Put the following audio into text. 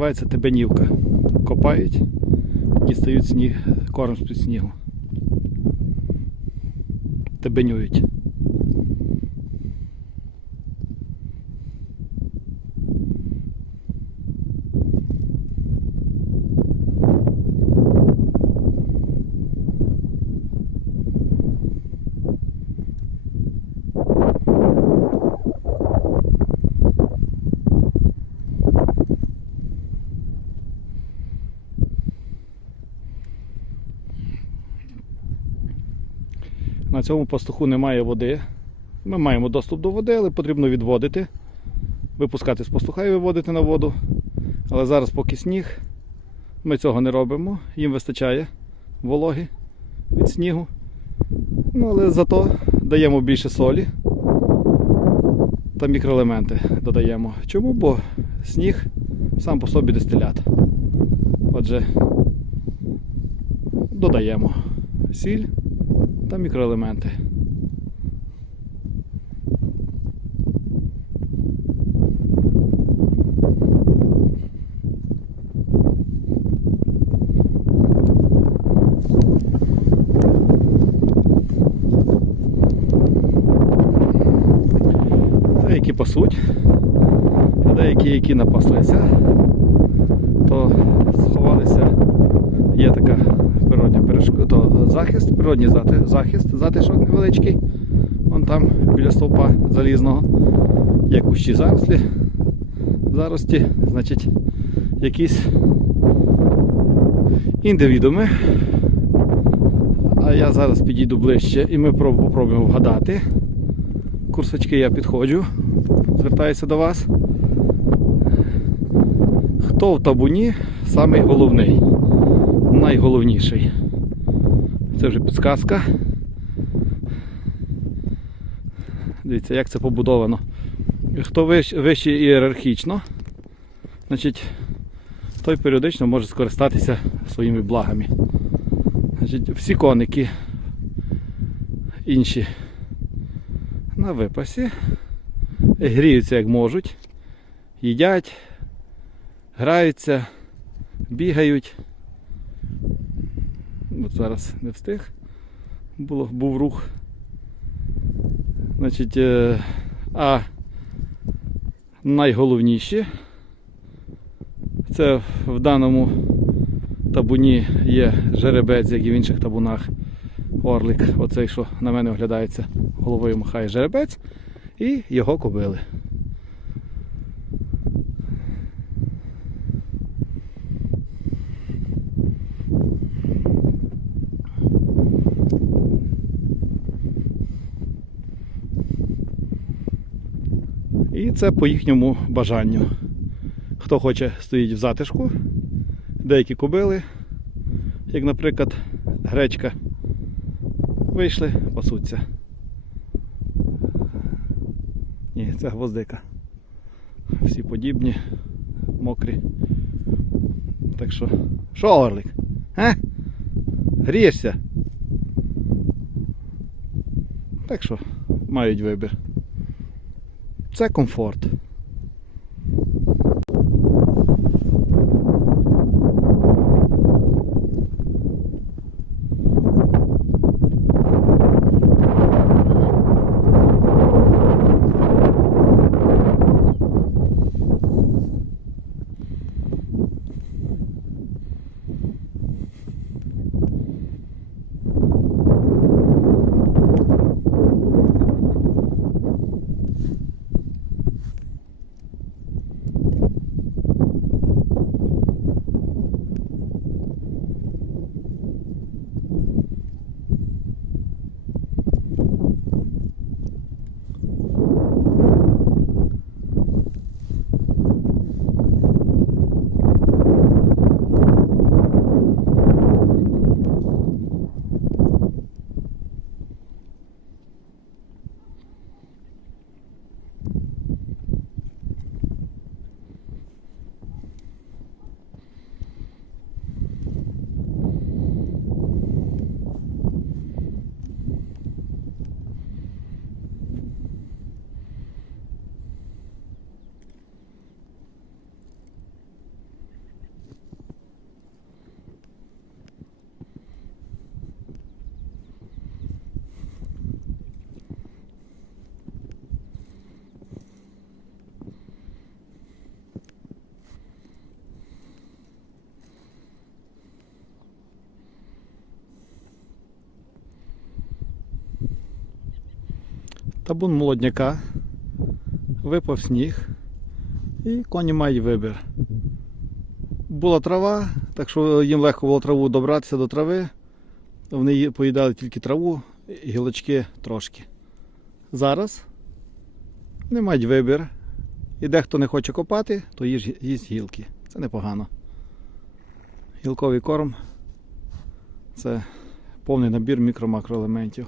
називається тебенівка. Копають, дістають сніг, корм з-під снігу. Тебенюють. На цьому пастуху немає води. Ми маємо доступ до води, але потрібно відводити, випускати з пастуха і виводити на воду. Але зараз, поки сніг, ми цього не робимо. Їм вистачає вологи від снігу. Ну, але зато даємо більше солі та мікроелементи додаємо. Чому? Бо сніг сам по собі дистилят. Отже, додаємо сіль та мікроелементи. Деякі пасуть, а деякі, які напаслися, то сховалися. Є така природня перешкода, то захист, природній захист, затишок невеличкий. Вон там біля стовпа залізного. Є кущі зарослі, зарості, значить, якісь індивідуми. А я зараз підійду ближче і ми проб- попробуємо вгадати. Курсачки я підходжу, звертаюся до вас. Хто в табуні самий головний? Найголовніший. Це вже підсказка. Дивіться, як це побудовано. Хто вищ, вище ієрархічно, значить, той періодично може скористатися своїми благами. Значить, всі коники інші на випасі, гріються як можуть, їдять, граються, бігають. От зараз не встиг. Було, був рух. Значить, е, а найголовніші це в даному табуні є жеребець, як і в інших табунах. Орлик, оцей, що на мене оглядається, головою махає жеребець, і його кобили. І це по їхньому бажанню. Хто хоче стоїть в затишку, деякі кобили, як, наприклад, гречка, вийшли, пасуться. Ні, це гвоздика. Всі подібні, мокрі. Так що. Що, Орлик? А? Грієшся? Так що мають вибір. Це комфорт. Табун молодняка, випав сніг, і коні мають вибір. Була трава, так що їм легко було траву добратися до трави. Вони поїдали тільки траву, гілочки трошки. Зараз вони мають вибір. І дехто не хоче копати, то їсть гілки. Це непогано. Гілковий корм це повний набір мікро-макроелементів.